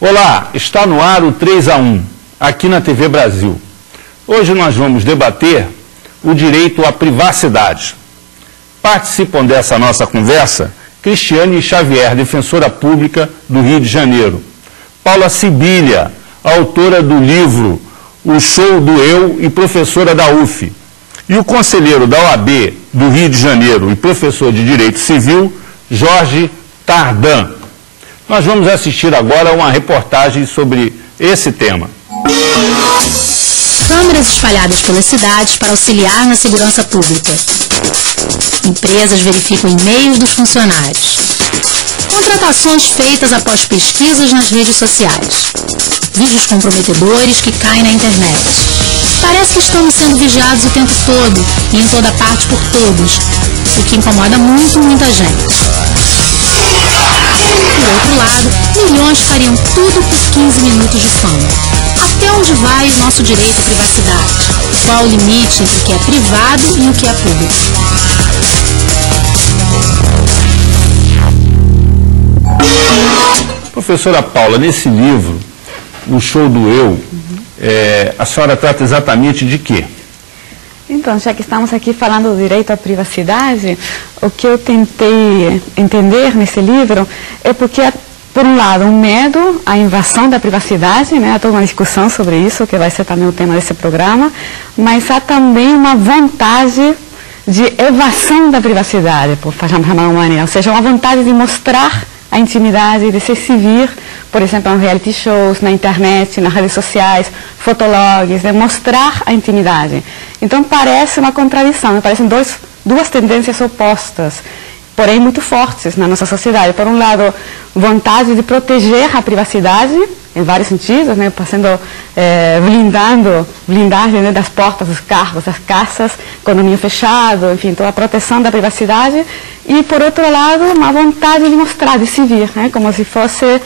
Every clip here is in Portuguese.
Olá, está no ar o 3 a 1, aqui na TV Brasil. Hoje nós vamos debater o direito à privacidade. Participam dessa nossa conversa Cristiane Xavier, defensora pública do Rio de Janeiro. Paula Sibilha, autora do livro O Show do Eu e professora da UF. E o conselheiro da OAB do Rio de Janeiro e professor de Direito Civil, Jorge Tardan. Nós vamos assistir agora a uma reportagem sobre esse tema. Câmeras espalhadas pelas cidades para auxiliar na segurança pública. Empresas verificam e-mails dos funcionários. Contratações feitas após pesquisas nas redes sociais. Vídeos comprometedores que caem na internet. Parece que estamos sendo vigiados o tempo todo e em toda parte por todos, o que incomoda muita gente. Por outro lado, milhões fariam tudo por 15 minutos de fama. Até onde vai o nosso direito à privacidade? Qual o limite entre o que é privado e o que é público? Professora Paula, nesse livro, O Show do Eu, a senhora trata exatamente de quê? Então, já que estamos aqui falando do direito à privacidade, o que eu tentei entender nesse livro é porque, por um lado, um medo à invasão da privacidade, né? Há toda uma discussão sobre isso, que vai ser também o tema desse programa, mas há também uma vontade de evasão da privacidade, por chamar de uma maneira, ou seja, uma vontade de mostrar a intimidade, de se exibir, por exemplo, em reality shows, na internet, nas redes sociais, fotologs, de mostrar a intimidade. Então parece uma contradição, me parecem duas tendências opostas, porém muito fortes na nossa sociedade. Por um lado, vontade de proteger a privacidade, em vários sentidos, né, blindagem, né, das portas dos carros, das casas, condomínio fechado, enfim, toda a proteção da privacidade. E, por outro lado, uma vontade de mostrar, de se vir, né, como se fosse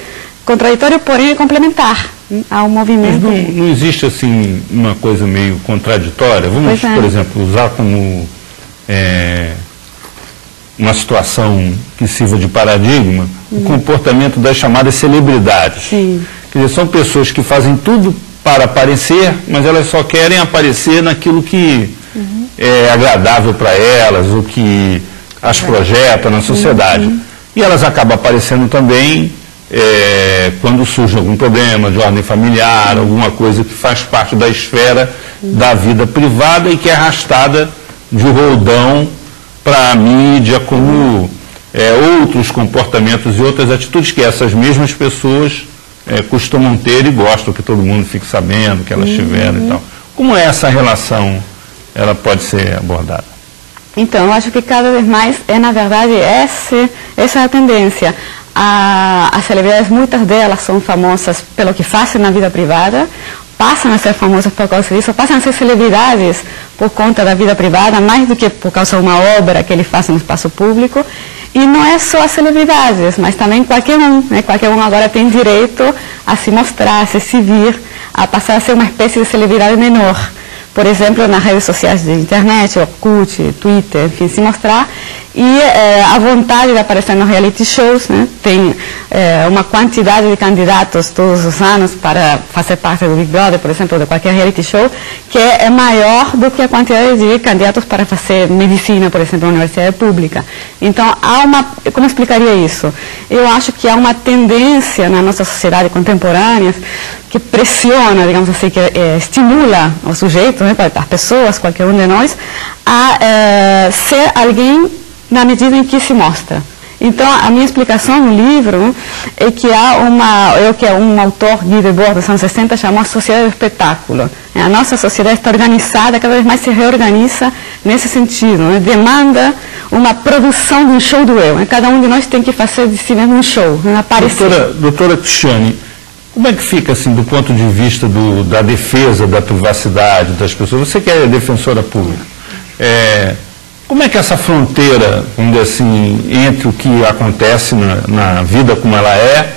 contraditório, porém complementar ao movimento. Mas não existe, assim, uma coisa meio contraditória? Vamos, por exemplo, usar como uma situação que sirva de paradigma o comportamento das chamadas celebridades. Sim. Quer dizer, são pessoas que fazem tudo para aparecer, mas elas só querem aparecer naquilo que é agradável para elas, o que as projeta na sociedade. E elas acabam aparecendo também quando surge algum problema de ordem familiar, alguma coisa que faz parte da esfera da vida privada e que é arrastada de roldão para a mídia como outros comportamentos e outras atitudes que essas mesmas pessoas costumam ter e gostam que todo mundo fique sabendo que elas tiveram e tal. Como é essa relação, ela pode ser abordada? Então, eu acho que cada vez mais na verdade, essa é a tendência. As celebridades, muitas delas são famosas pelo que fazem na vida privada, passam a ser famosas por causa disso, passam a ser celebridades por conta da vida privada, mais do que por causa de uma obra que eles fazem no espaço público. E não é só as celebridades, mas também qualquer um, né? Qualquer um agora tem direito a se mostrar, a se exibir, a passar a ser uma espécie de celebridade menor. Por exemplo, nas redes sociais de internet, Orkut, Twitter, enfim, se mostrar. E a vontade de aparecer nos reality shows, né? Tem uma quantidade de candidatos todos os anos para fazer parte do Big Brother, por exemplo, de qualquer reality show, que é maior do que a quantidade de candidatos para fazer medicina, por exemplo, na universidade pública. Então, como eu explicaria isso? Eu acho que há uma tendência na nossa sociedade contemporânea que pressiona, digamos assim, que estimula o sujeito, né, as pessoas, qualquer um de nós, a ser alguém na medida em que se mostra. Então, a minha explicação no livro é que há um autor, Guy Debord, dos anos 60, chamou a sociedade do espetáculo. A nossa sociedade está organizada, cada vez mais se reorganiza nesse sentido, né? Demanda uma produção de um show do eu. Né? Cada um de nós tem que fazer de si mesmo um show, né? Aparecer. Doutora Cristiane, como é que fica, assim, do ponto de vista da defesa da privacidade das pessoas? Você que é defensora pública, como é que essa fronteira, vamos dizer assim, entre o que acontece na vida como ela é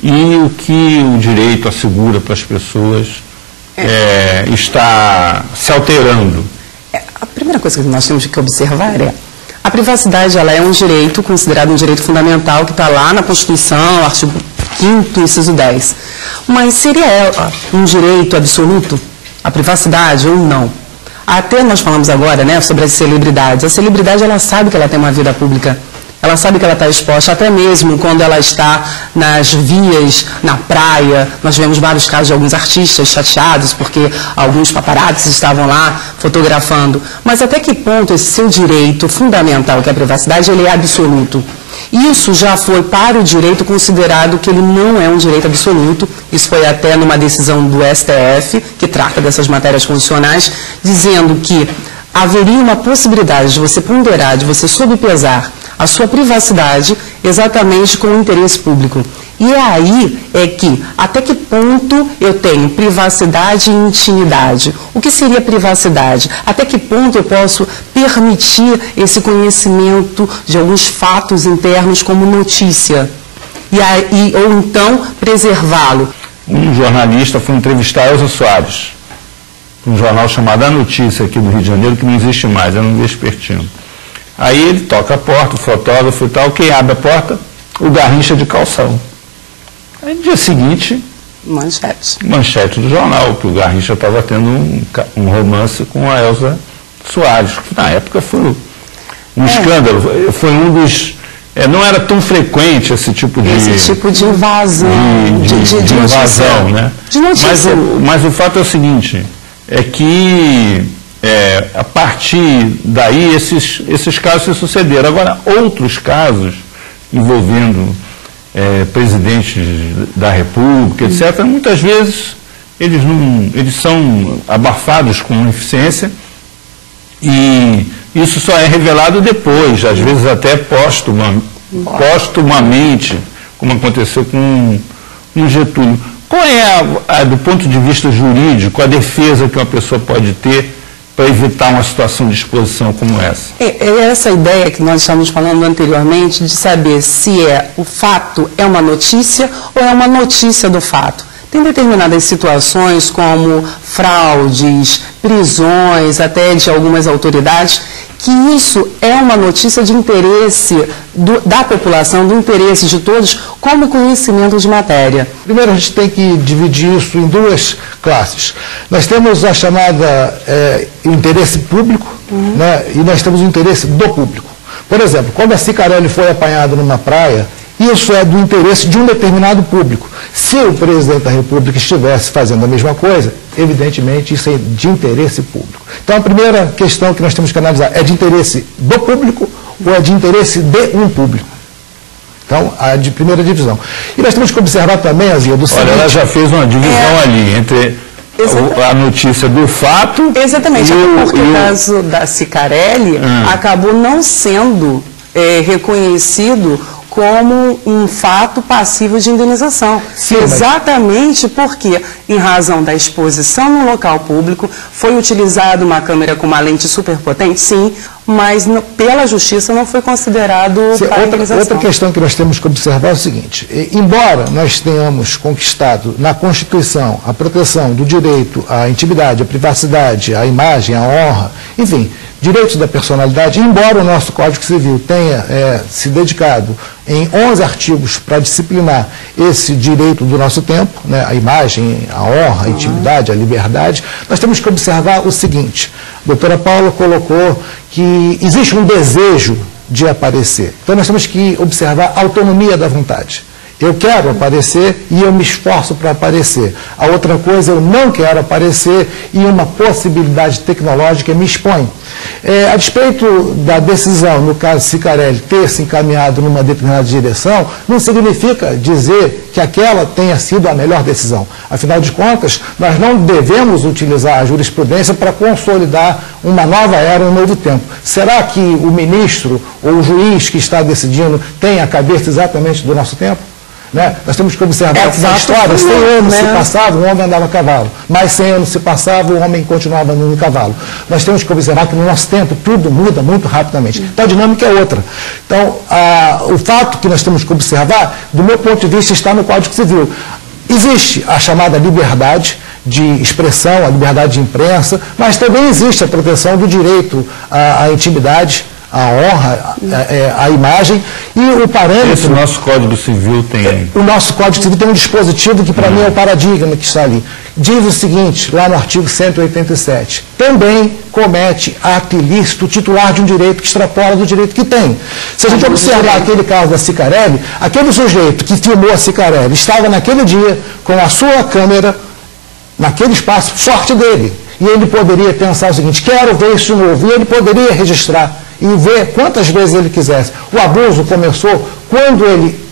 e o que o direito assegura para as pessoas está se alterando? A primeira coisa que nós temos que observar é a privacidade, ela é um direito considerado um direito fundamental que está lá na Constituição, artigo 5º, inciso 10. Mas seria um direito absoluto a privacidade ou não? Até nós falamos agora, né, sobre as celebridades. A celebridade, ela sabe que ela tem uma vida pública. Ela sabe que ela está exposta, até mesmo quando ela está nas vias, na praia. Nós vemos vários casos de alguns artistas chateados porque alguns paparazzis estavam lá fotografando. Mas até que ponto esse seu direito fundamental, que é a privacidade, ele é absoluto? Isso já foi para o direito considerado que ele não é um direito absoluto. Isso foi até numa decisão do STF, que trata dessas matérias constitucionais, dizendo que haveria uma possibilidade de você ponderar, de você sobrepesar a sua privacidade exatamente com o interesse público. E aí é que, até que ponto eu tenho privacidade e intimidade? O que seria privacidade? Até que ponto eu posso permitir esse conhecimento de alguns fatos internos como notícia? Ou então preservá-lo? Um jornalista foi entrevistar a Elza Soares, um jornal chamado A Notícia aqui do Rio de Janeiro, que não existe mais, é no Vespertino. Aí ele toca a porta, o fotógrafo e tal, quem abre a porta? O Garrincha de calção. Aí no dia seguinte, manchete do jornal, que o Garrincha estava tendo um romance com a Elza Soares, que na época foi um escândalo, foi um dos... não era tão frequente esse tipo de... invasão. De invasão, né? De notícia. Mas o fato é o seguinte, é que a partir daí esses casos se sucederam. Agora, outros casos envolvendo presidentes da República, etc., muitas vezes eles são abafados com eficiência e isso só é revelado depois, às vezes até postumamente, como aconteceu com Getúlio. Qual é, do ponto de vista jurídico, a defesa que uma pessoa pode ter para evitar uma situação de exposição como essa? É essa ideia que nós estávamos falando anteriormente, de saber se o fato é uma notícia ou é uma notícia do fato. Tem determinadas situações como fraudes, prisões, até de algumas autoridades, que isso é uma notícia de interesse da população, do interesse de todos, como conhecimento de matéria. Primeiro, a gente tem que dividir isso em duas classes. Nós temos a chamada interesse público, né, e nós temos o interesse do público. Por exemplo, quando a Cicarelli foi apanhada numa praia, isso é do interesse de um determinado público. Se o presidente da República estivesse fazendo a mesma coisa, evidentemente isso é de interesse público. Então a primeira questão que nós temos que analisar é de interesse do público ou é de interesse de um público. Então, a primeira divisão. E nós temos que observar também, Azia, do seguinte... Olha, ela já fez uma divisão ali entre a notícia do fato... Exatamente, porque o caso da Cicarelli acabou não sendo reconhecido como um fato passível de indenização. Sim, exatamente porque, em razão da exposição no local público, foi utilizada uma câmera com uma lente superpotente, sim, mas pela justiça não foi considerado para indenização. Outra questão que nós temos que observar é o seguinte, embora nós tenhamos conquistado na Constituição a proteção do direito à intimidade, à privacidade, à imagem, à honra, enfim, direitos da personalidade, embora o nosso Código Civil tenha se dedicado em 11 artigos para disciplinar esse direito do nosso tempo, né, a imagem, a honra, a intimidade, a liberdade, nós temos que observar o seguinte, a doutora Paula colocou que existe um desejo de aparecer. Então nós temos que observar a autonomia da vontade. Eu quero aparecer e eu me esforço para aparecer. A outra coisa, eu não quero aparecer e uma possibilidade tecnológica me expõe. A despeito da decisão, no caso Cicarelli, ter se encaminhado numa determinada direção, não significa dizer que aquela tenha sido a melhor decisão. Afinal de contas, nós não devemos utilizar a jurisprudência para consolidar uma nova era, um novo tempo. Será que o ministro ou o juiz que está decidindo tem a cabeça exatamente do nosso tempo? Né? Nós temos que observar que na história, 100 anos se passava, o homem andava a cavalo. Mais 100 anos se passava, o homem continuava andando a cavalo. Nós temos que observar que no nosso tempo tudo muda muito rapidamente. Então a dinâmica é outra. Então, o fato que nós temos que observar, do meu ponto de vista, está no Código Civil. Existe a chamada liberdade de expressão, a liberdade de imprensa, mas também existe a proteção do direito à intimidade, a honra, a imagem e o parâmetro... Esse nosso Código Civil tem... O nosso Código Civil tem um dispositivo que para mim é o paradigma que está ali. Diz o seguinte, lá no artigo 187, também comete ato ilícito o titular de um direito que extrapola do direito que tem. Se a gente observar aquele caso da Cicarelli, aquele sujeito que filmou a Cicarelli estava naquele dia com a sua câmera naquele espaço, sorte dele. E ele poderia pensar o seguinte, quero ver isso de novo. E ele poderia registrar e ver quantas vezes ele quisesse. O abuso começou quando ele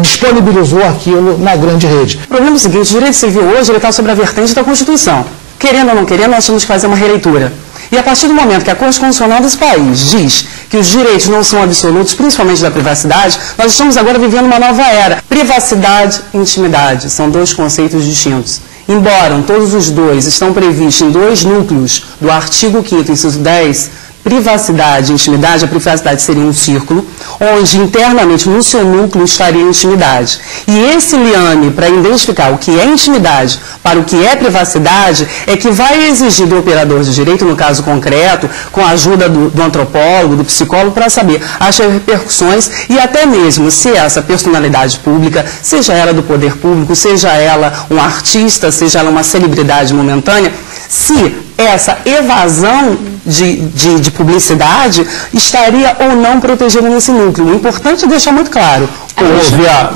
disponibilizou aquilo na grande rede. O problema é o seguinte, o direito civil hoje está sobre a vertente da Constituição. Querendo ou não querendo, nós temos que fazer uma releitura. E a partir do momento que a Constituição desse país diz que os direitos não são absolutos, principalmente da privacidade, nós estamos agora vivendo uma nova era. Privacidade e intimidade são dois conceitos distintos. Embora todos os dois estão previstos em dois núcleos do artigo 5º, inciso 10, privacidade e intimidade, a privacidade seria um círculo, onde internamente no seu núcleo estaria a intimidade. E esse liame, para identificar o que é intimidade para o que é privacidade, é que vai exigir do operador de direito, no caso concreto, com a ajuda do antropólogo, do psicólogo, para saber as repercussões e até mesmo se essa personalidade pública, seja ela do poder público, seja ela um artista, seja ela uma celebridade momentânea, se essa evasão de publicidade estaria ou não protegida nesse núcleo. O importante é deixar muito claro. Vamos ouvir a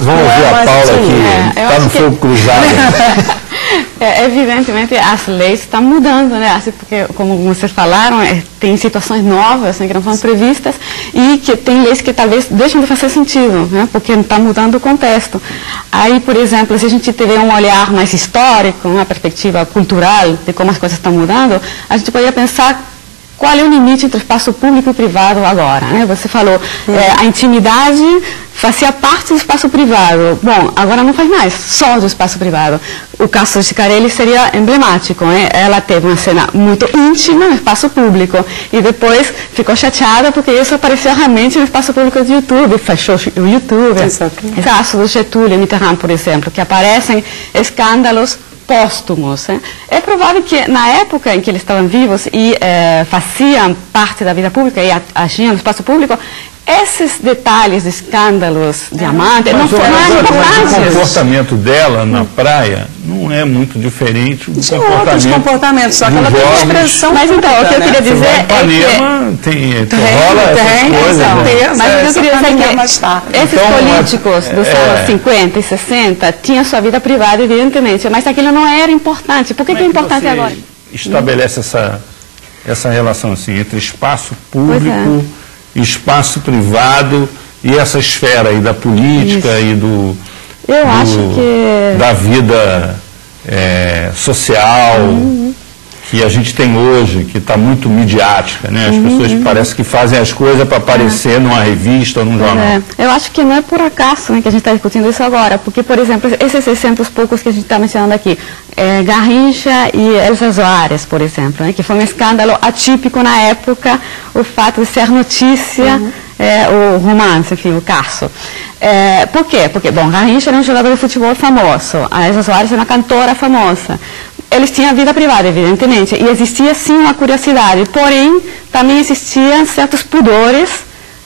Paula aqui, está no fogo cruzado. Evidentemente, as leis estão mudando, né? Assim, porque, como vocês falaram, tem situações novas, né, que não foram previstas e que tem leis que talvez deixam de fazer sentido, né? Porque está mudando o contexto. Aí, por exemplo, se a gente tiver um olhar mais histórico, uma perspectiva cultural de como as coisas estão mudando, a gente poderia pensar qual é o limite entre o espaço público e privado agora, né? Você falou, a intimidade fazia parte do espaço privado. Bom, agora não faz mais, só do espaço privado. O caso de Cicarelli seria emblemático, né? Ela teve uma cena muito íntima no espaço público e depois ficou chateada porque isso apareceu realmente no espaço público do YouTube, fechou o YouTube. O caso do Getúlio e Mitterrand, por exemplo, que aparecem escândalos póstumos. É provável que na época em que eles estavam vivos e faziam parte da vida pública e agiam no espaço público, esses detalhes de escândalos, diamantes, não foram importantes. O comportamento dela na praia não é muito diferente do outros comportamentos, só que ela tem uma expressão. Mas então, o que eu queria dizer é que rola essas coisas. Mas o que eu queria dizer é que esses políticos dos anos 50 e 60 tinham sua vida privada, evidentemente, mas aquilo não era importante. Por que é importante agora? Estabelece essa relação assim, entre espaço público, espaço privado e essa esfera aí da política e da vida social que a gente tem hoje, que está muito midiática, né? As pessoas parecem que fazem as coisas para aparecer numa revista ou num jornal. Eu acho que não é por acaso, né, que a gente está discutindo isso agora, porque, por exemplo, esses 600 poucos que a gente está mencionando aqui, Garrincha e Elza Soares, por exemplo, né, que foi um escândalo atípico na época, o fato de ser notícia, o romance, enfim, o caso. Por quê? Porque, bom, Garrincha era um jogador de futebol famoso, a Elza Soares era uma cantora famosa. Eles tinham vida privada, evidentemente, e existia sim uma curiosidade, porém também existiam certos pudores,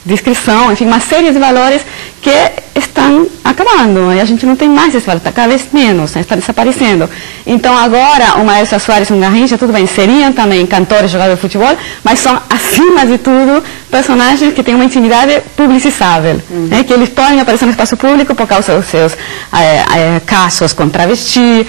discrição, enfim, uma série de valores que estão acabando, e a gente não tem mais esse valor, está cada vez menos, né, está desaparecendo. Então agora, uma Elza Soares e um Garrincha, tudo bem, seriam também cantores, jogadores de futebol, mas são, acima de tudo, personagens que têm uma intimidade publicizável, né, que eles podem aparecer no espaço público por causa dos seus casos com travesti,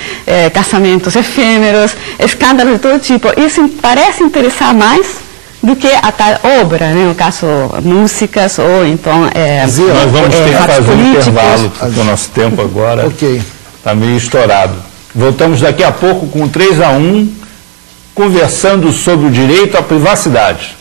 casamentos efêmeros, escândalos de todo tipo. Isso parece interessar mais do que a tal obra, né? No caso, músicas ou então nós vamos ter que fazer um intervalo, porque o nosso tempo agora está meio estourado. Voltamos daqui a pouco com 3-1, conversando sobre o direito à privacidade.